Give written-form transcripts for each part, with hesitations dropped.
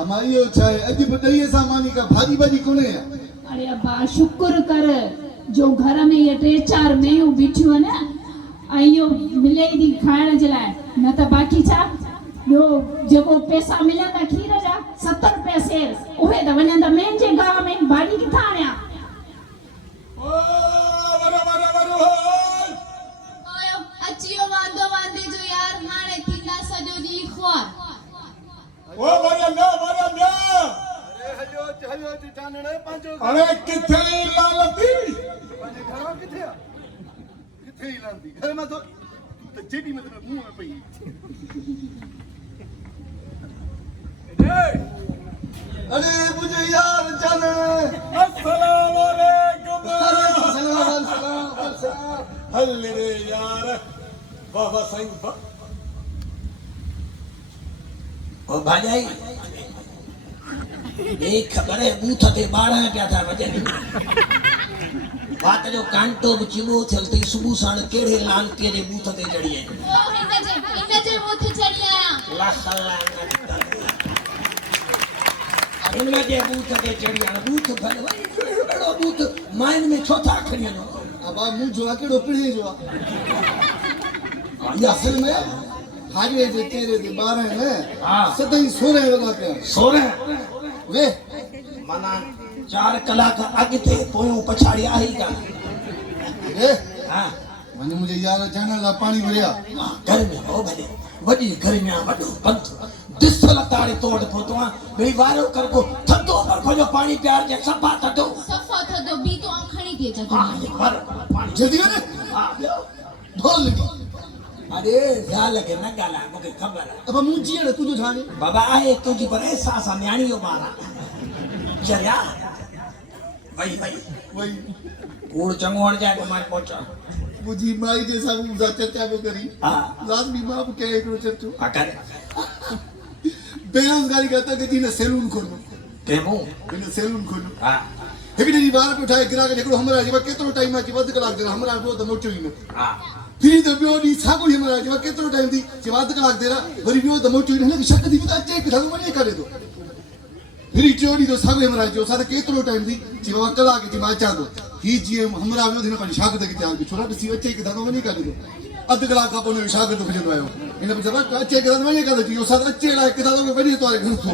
हमारी यो चाहे अज बदई सामानी का भाजी भाजी कोने अरे अब्बा शुक्र कर जो घर में ये 3-4 मेयूं बिठियूं न आयो मिले दी खाइण जे लाइ न त बाकी छा यो जेको पैसा मिलंदा खीर जा 70 पैसे उहे त वञंदा मेन जे गांव में भाॼी किथां आणिया ओ वरो वरो वरो ओयो अचियो वांदो वांदे जो यार हाणे थींदा सॼो ॾींहुं ख्वार ओ वरो न अरे हजो टिटानणे पांचो अरे किथे लालती पांजे घर किथे आ किथे लांदी घर में तो जेडी में तो मुंह में पई अरे मुझे यार जाने अस्सलाम वालेकुम सलाम हल्ले रे यार बाबा साईं ओ भाजाई एक खबर है बूथ ते 12 पिया था वजन बात जो कांटो बि चिबो थियल तई सुबह साण केड़े लाल के जे बूथ ते चढ़ी है ओ हिन जे मुथ चढ़ी आया ला सल्ला इनमें जे बूथ ते चढ़ी आया बूथ भले वई एड़ो बूथ माइन में छोथा खणियो अब मुंह जो केड़ो पीढ़ी जो ये असल में हाजे जे तेरे दे 12 में हां सदई 16 वगा पे 16 वे माना 4 कलाक अगते पोयो पछाड़ी आई का ए हां माने मुझे यार जाने ला पानी भरिया घर में हो भले वडी घर में वडो पंथ दिसल ताड़ी तोड़ पोतवा बेई वारो कर को थदो पर खोजो पानी प्यार जे सफा थदो सफा थदो बी तो आखणी दे जा हां ये पर पानी जल्दी ने हां ढोल लगी अरे ध्यान लगे न गाला मुके खबर है अब मुंह जीड़ तू जो जाने बाबा आए तुझी पर ऐसा सा न्याणियो बारा चलिया भाई भाई वही कूड़ चंगो हट जाए मार पहुंचा मुझी माई जैसा मुझा चर्चा को करी हां लाजमी बाप के एक चर्चो आकर बेरोजगारी कहता कि जी ने सैलून खोलो केमो ने सैलून खोलो हां हिकड़ी दी बार पे उठाए गिराक जेको हमरा जीवा केतरो टाइम आ की वध कलाक दे हमरा वो तो मोचो ही न हां फिर तो बियो दी सागो हमरा जीवा केतरो टाइम दी जे वध कलाक देरा वरी बियो तो मोचो ही न शक दी पता चेक थालो मने करे दो फिर चोरी तो सागो हमरा जो साथ केतरो टाइम दी जे बाबा कलाक जी मा चा दो ही जी हमरा बियो दिन पर शागद के त्याग छोरा दी अचे के थालो मने करे दो अध कलाक का पोने शागद भजनो आयो इन पे जब अचे के थालो मने करे जो साथ अचे ला के थालो वडी तो घर थो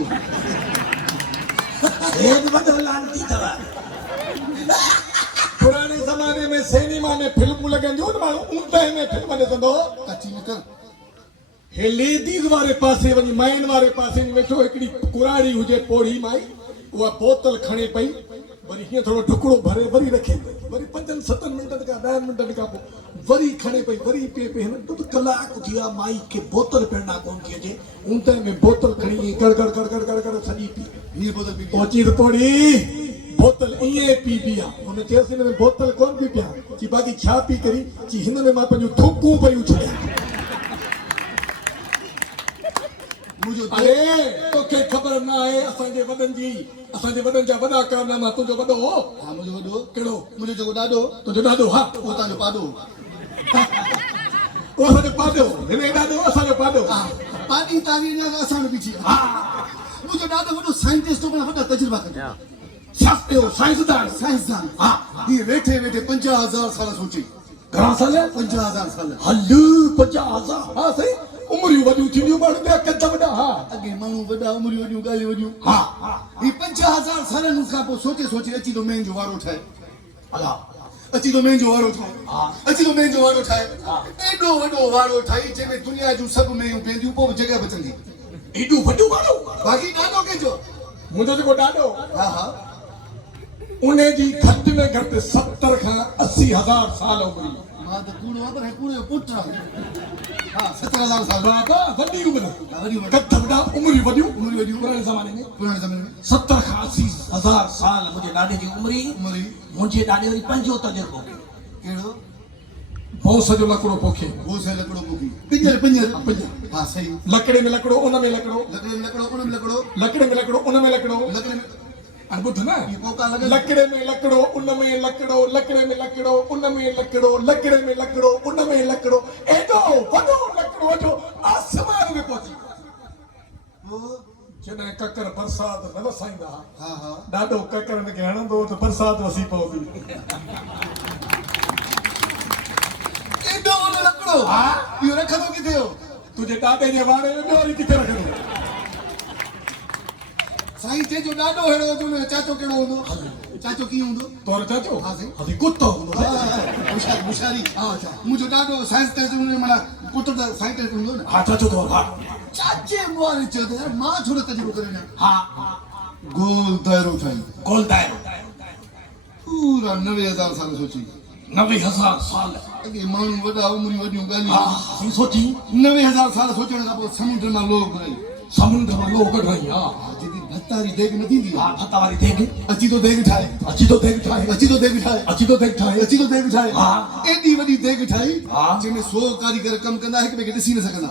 एक बड़ो लालती दवा पुराने जमाने में सिनेमा में फिल्म लगंदियूं न माण्हू उंदे में फिल्म ॾिसंदो कच्ची न कर हे लेडीज़ वारे पासे वञी मैन वारे पासे में वेठो हिकिड़ी कुराड़ी हुजे पोड़ी माई उहा बोतल खणे पई वरी हीअं थोरो ढुकड़ो भरे वरी रखे वरी 5-7 मिंटनि खां 10 मिंटनि खां पोइ वरी खणे पई वरी पिए पई हिन ॾुध कलाक थी विया माई खे बोतल पिणा कोन थी अचे उंदे में बोतल खणी गड़ गड़ गड़ गड़ गड़ गड़ सॼी पी ये बोतल पी पहुची त पोड़ी बोतल इए पी पिया हुन चयोसि हिन में बोतल कोन पी पिया चई बाक़ी छा पी करी चई हिन में मां पंहिंजूं थूकूं पयूं छॾियां मुझे अरे तोखे ख़बर न आहे असांजे वॾनि जा वॾा कारनामा तुंहिंजो वॾो हो हां मुझे वडो कहिड़ो मुझे जो डाडो तुंहिंजो ॾाॾो हा वो तानो पाडो उहो असांजो पाॾो हिन ॾाॾो असांजो पाॾो पानी तारी ने आसान पीछे हा मुझे डाडो वडो साइंटिस्ट तो बड़ा तजुर्बा कर शास्त्रियो साइंसदान साइंसदान हा ये बैठे बैठे 50,000 साल सोची घणा साल 50,000 साल हल 50,000 हा सही उमिरियूं वॾियूं थींदियूं माण्हू ॿिया कद वॾा हा अगे मानू बड़ा उमरी वडियो गाली वडियो हा ये 50,000 साल का पो सोचे अची तो मेन जो वारो ठाए अला अची तो मेन जो वारो ठाए हा अची तो मेन जो वारो ठाए एडो वडो वारो ठाई जे में दुनिया जो सब मेयूं पेंदियूं पो जगह बचंदी एॾो वॾो वारो बाकी डाडो के जो मुंहिंजो जेको ॾाॾो हां हां उन जी घटि में घटि 70 खां 80,000 साल उमिरि मां तो कूड़ो वापर है कूड़ो पुत्र हां 17,000 साल बाबा वॾी उमिरि वडी कद वॾा उमिरि वॾियूं उमरी वडियो पुराणे ज़माने में पुराने समय में 70 खां 80,000 साल मुझे ॾाॾे जी उमिरि उमरी मुझे ॾाॾे वरी पंहिंजो तजुर्बो केड़ो भौस जो लकड़ो पोखे वो से लकड़ो मुकी पिंजर हां सही लकड़े में लकड़ो उन में लकड़ो लकड़े में लकड़ो उन में लकड़ो लकड़े में लकड़ो उन में लकड़ो लकड़े में अरे ॿुध न ये पोका लगे लकड़े में लकड़ो उन में लकड़ो लकड़े में लकड़ो उन में लकड़ो लकड़े में लकड़ो उन में लकड़ो एॾो वॾो लकड़ो जो आसमान में पहुची वो जॾहिं ककर बरसाति न वसाईंदा हा हा ॾाढो ककरनि खे हणंदो त बरसाति वसी पवंदी एॾो वॾो लकड़ो हा इहो रखंदो किथे हो तुंहिंजे ॾाॾे जे वाड़े में ॿियो वरी किथे रखंदो साईं चइजो ॾाढो अहिड़ो जो हुनजो चाचो कहिड़ो हूंदो चाचो कीअं हूंदो तोर चाचो हा साईं हली कुतो हूंदो होशियारी हा मुंहिंजो ॾाढो साइंस टेस्ट हुनजो माना कुतो त साइंस टेस्ट हूंदो न हा चाचो तोर हा चाचे मुआरे चयो त यार मां छो न तजुर्बो करे ॾियां हा गोल दायरो ठाही गोल दायरो पूरा 90,000 साल सोची 90,000 साल अॻे माण्हू वॾा उमिरियूं वॾियूं हा ॻाल्हियूं सोची 90,000 साल सोचण खां पोइ समुंड मां लोह घुराई समुंड मां लोह कढाई हा जेकी भत्तारी देग न थींदी हा आहे भत्ता वारी देग अची तो देग ठाहे अची तो देग ठाहे अची तो देग ठाहे अची तो देग ठाहे अची तो देग ठाहे हा। एॾी वॾी देग ठाही हा। जंहिंमें 100 कारीगर कमु कंदा हिक ॿिए खे ॾिसी न सघंदा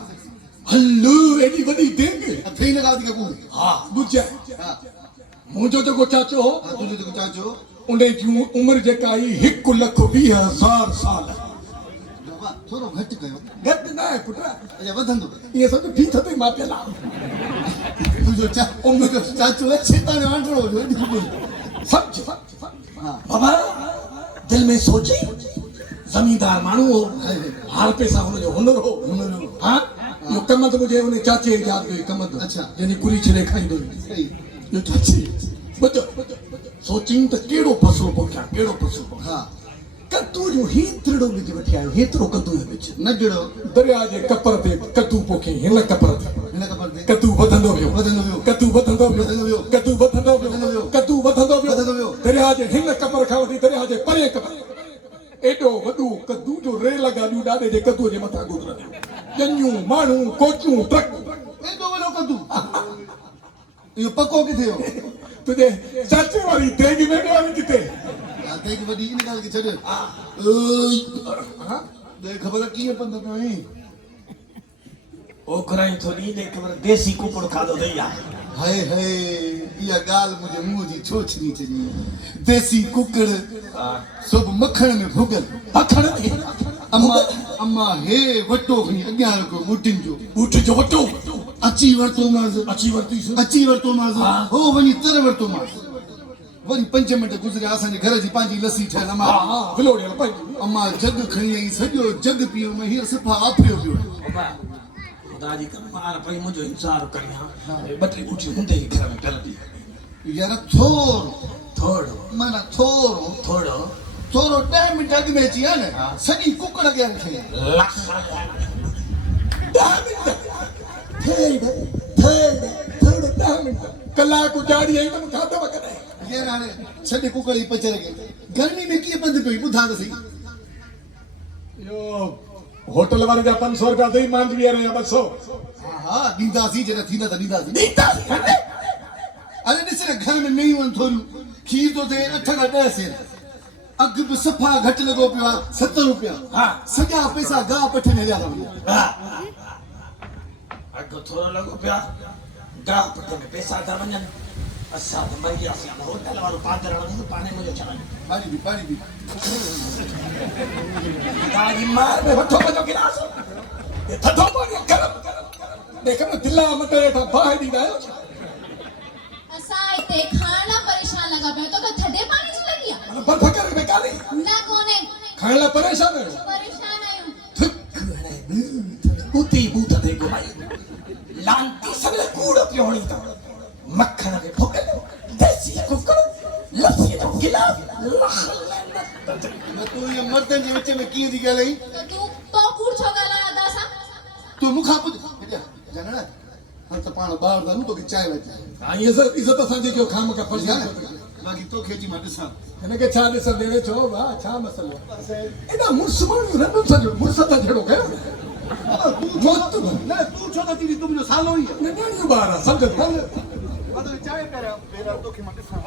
हल्लू एॾी वॾी देग ठही न ॻाल्हि कूड़ हा ॿुधाए हा मुंहिंजो जेको चाचो हो हा तुंहिंजो जेको चाचो उन जी उमिरि जेका आई 1,20,000 साल बाबा थोरो घटि कयो घटि न आहे पुट अच्छा वधंदो इहे सभु ठीक थी मां पियल तुंहिंजो चाचो शैतान वांढड़ो हुयो एॾी ख़बर समझ हा बाबा दिल में सोची जमींदार माण्हू हो हाल पैसा हुनजो हुनर हो हुनर हाँ इहो कमंद मुंहिंजे हुन चाचे यादि कयो कमंद अच्छा। जंहिंजी कुड़ी छिले खाईंदो हुयो सही इहो चाची ॿुधो सोचिंग त कहिड़ो फसलो पोखियां कहिड़ो फसलो पोखियां हा कद्दू जो हेतिरो विझ वठी आयो हेतिरो कद्दू जो विझ न ॾिड़ो दरिया जे कपर ते कद्दू पोखे हिन कपर ते हिन ख़बर ते कद्दू वधंदो वियो वधंदो वियो कद्दू वधंदो वियो वधंदो वियो कद्दू वधंदो वधंदो वियो वियो कद्दू वधंदो वधंदो वियो वियो दरिया जे हिन कपर खां वठी दरिया जे परे कपर एॾो वॾो कद्दू जो रेल गाॾियूं ॾाॾे जे कद्दू जे मथां गुज़रंदियूं ॼञूं माण्हू कोचूं ट्रक एॾो वॾो कद्दू इहो पको किथे हो तुंहिंजे चाचे वारी देग में वारी किथे हा देग वॾी इन ॻाल्हि खे छॾ देख ख़बर कीअं पंध कई ओ कराई थोड़ी ने खबर देसी कुकड़ खादो दई आ हाय हाय इहा ॻाल्हि मुंहिंजे मुंहं जी छो छॾी चई देसी कुकड़ सभु मखण में भुगल मखण अम्मा हे वटो खणी अॻियां रखो ॿूटिन जो ऊठ जो वटो अची वरितोमांसि अची वरितोमांसि हो वञी तर वरितोमांसि वरी 5 मिंट गुज़रिया असांजे घर जी पंहिंजी लस्सी ठहियल अम्मा हा विलोड़ियल पंहिंजी अम्मा जग खणी आई सॼो जग पीओ में हीअं सफ़ा आफरियो पियो खुदा जी कमार पई मुझो इंतजार करिया बटरी बूटी हुंदे ही घर में पहले भी यार थोरो थोड़ो माना थोरो थोड़ो 10 मिंट अॻु में अची आहे न सॼी कुकड़ अॻियां रखी लाख थोड़ो 10 मिंट कलाक उजाड़ी आई त मूंखे हथ वगॾाए यार हाणे सॼी कुकड़ जी पचर खे गर्मी में कीअं बंदि कई ॿुधां त सही इहो होटल वारे जा 500 रुपया दही मांडवी वारे जा 200 हा ॾींदासीं जॾहिं थींदा त ॾींदासीं अरे ॾिस न घर में मेयूं आहिनि थोरियूं खीर थो थिए 8 खां 10 सेर अघु बि सफ़ा घटि लॻो पियो आहे 70 रुपया हा सॼा पैसा गाह पठनि हलिया था वञनि अगो थोड़ो लगो पिया गाह पट में पैसा था वञनि असां त मरी वियासीं होटल वारो पादर हणंदो पाणे मुंहिंजो छॾायो पाणी बि ताजी मार में वठो वञो गिलास ये थधो पाणी गरम देख न दिला मटे था बाहि ॾींदा आहियो असां हिते खाइण लाइ परेशान लॻा पिया तोखे थधे पाणी जी लॻी आहे मतलब बर्फ करे में काली न कोन्हे खाइण लाइ परेशान आहियो परेशान आहियूं उती बूथ ते घुमाई लांती सगळे कूड़ पियोणी था मक्खण में भुगल देसी कुकड़ लस्सी जो गिलास तूं इहे मर्दनि जे विच में कीअं थी ॻाल्हाई त तूं तो कूड़ छो ॻाल्हायो अदा सां तूं मूंखां पुछ ॼाण हाणे त पाण ॿाहिरि था तोखे चांहि वठी हां इज़त असांजी कयो खाम का फर्ज़ आहे बाक़ी तोखे अची मां ॾिसां हिनखे छा ॾिसण ॾेवे छो वाह छा मसलो एॾा मुड़ुस माण्हू न सॼो मुड़ुस त जहिड़ो कयो न तूं छो त थी तूं मुंहिंजो सालो ई आहे नंढियूं ॿार आहे सम्झ मां तोखे चांहि पहिरियां तोखे मां ॾिसां